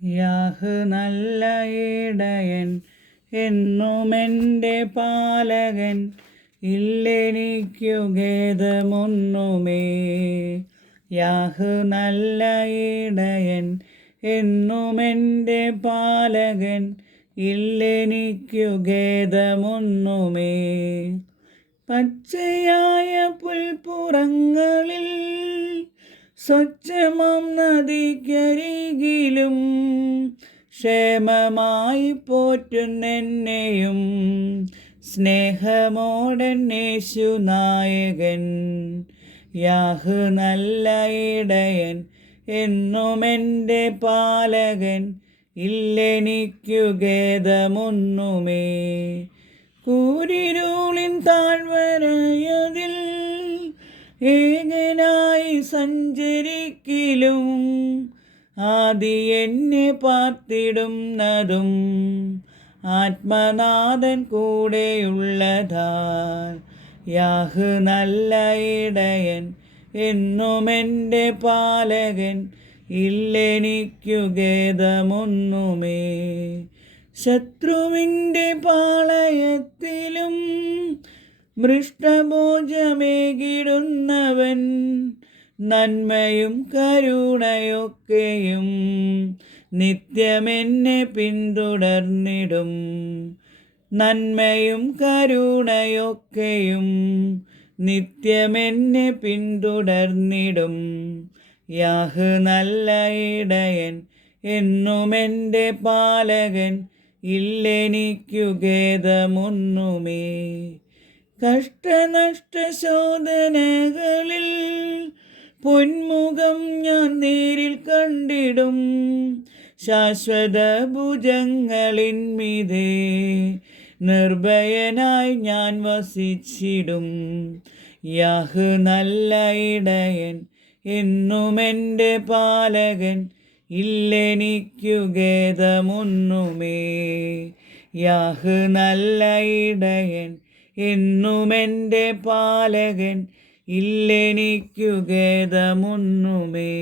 Yeah നല്ല ഇടയൻ, എന്നുമെൻ്റെ പാലകൻ, ഇല്ലെനിക്കു ഖേദമൊന്നുമേ. Yeah നല്ല ഇടയൻ, എന്നുമെൻ്റെ പാലകൻ, ഇല്ലെനിക്കു ഖേദമൊന്നുമേ. പച്ചയായ പുൽപ്പുറങ്ങളിൽ സ്വച്ഛമാം നദിക്കരികിലും ക്ഷേമമായി പോറ്റുന്നെന്നെയും സ്നേഹമോടെന്നേശുനായകൻ. യാഹ് നല്ല ഇടയൻ, എന്നുമെൻ്റെ പാലകൻ, ഇല്ലെനിക്കു ഖേദമൊന്നുമേ. കൂരിരുളിൻ താഴ്വരയതിൽ ഏകനായി സഞ്ചരിക്കിലും ആദി എന്നെ പാർത്തിടുന്നതും ആത്മനാഥൻ കൂടെയുള്ളതാൽ. യാഹ് നല്ല ഇടയൻ, എന്നുമെൻ്റെ പാലകൻ, ഇല്ലെനിക്കു ഖേദമൊന്നുമേ. ശത്രുവിൻ്റെ പാളയത്തിലും മൃഷ്ടഭോജമേകിടുന്നവൻ, നന്മയും കരുണയൊക്കെയും നിത്യമെന്നെ പിന്തുടർന്നിടും. നന്മയും കരുണയൊക്കെയും നിത്യമെന്നെ പിന്തുടർന്നിടും. യാഹ് നല്ല ഇടയൻ, എന്നുമെൻ്റെ പാലകൻ, ഇല്ലെനിക്കു ഖേദമൊന്നുമേ. കഷ്ടനഷ്ടശോധനകളിൽ പൊന്മുഖം ഞാൻ നേരിൽ കണ്ടിടും. ശാശ്വത ഭുജങ്ങളിന്മീതെ നിർഭയനായി ഞാൻ വസിച്ചിടും. യാഹ് നല്ല ഇടയൻ, എന്നുമെൻ്റെ പാലകൻ, ഇല്ലെനിക്കു ഖേദമൊന്നുമേ. യാഹ് നല്ല ഇടയൻ, എന്നുമെൻ്റെ പാലകൻ, ഇല്ലെനിക്കു ഖേദമൊന്നുമേ.